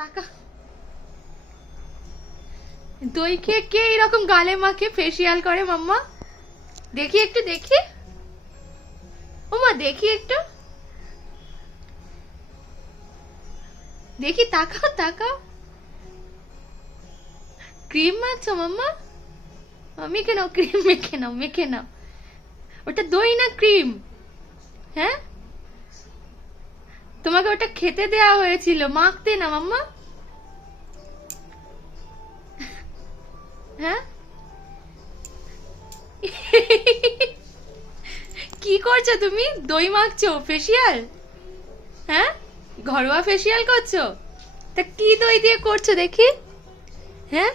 টাকা দই খেয়ে কে এরকম গালে মাখে ফেসিয়াল করে মাম্মা? দেখি একটু, দেখি। ও মা, দেখি একটু, দেখি, তাকাও তাকাও। ক্রিম মাখছো মাম্মা? মেখে নাও, ক্রিম মেখে নাও, মেখে নাও। ওটা দই না ক্রিম? হ্যাঁ, তোমাকে ওটা খেতে দেয়া হয়েছিল, মাখতে না মাম্মা। হ্যাঁ কি করছো তুমি? দই মাখছো? ফেসিয়াল? হ্যাঁ, ঘরোয়া ফেসিয়াল করছো? তা কি দই দিয়ে করছো দেখি? হ্যাঁ,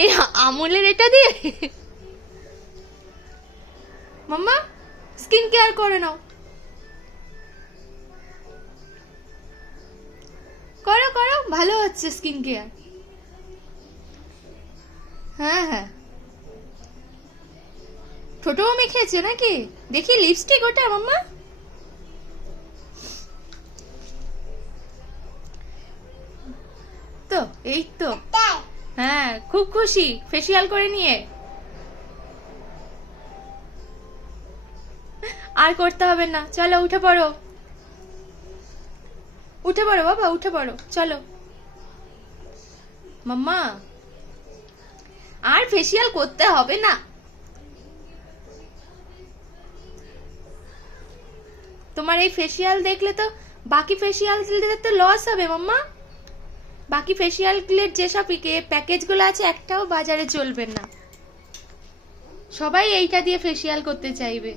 এই আমুলের এটা দিয়ে? মাম্মা, স্কিন কেয়ার করে নাও, করো করো, ভালো হচ্ছে স্কিন কেয়ার। হ্যাঁ হ্যাঁ, ছোটও মেখেছে নাকি? দেখি লিপস্টিক ওটা মাম্মা। তো এই তো, হ্যাঁ, খুব খুশি ফেসিয়াল করে নিয়ে। আর করতে হবে না, চলো উঠে পড়ো, উঠে পড়ো বাবা, উঠে পড়ো, চলো। মাম্মা, আর ফেসিয়াল করতে হবে না। তোমার এই ফেসিয়াল দেখলে তো বাকি ফেসিয়ালদের তো লস হবে মাম্মা। বাকি ফেসিয়ালের যেসব প্যাকেজগুলো আছে একটাও বাজারে চলবে না, সবাই এইটা দিয়ে ফেসিয়াল করতে চাইবে।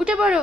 উঠে পড়ো।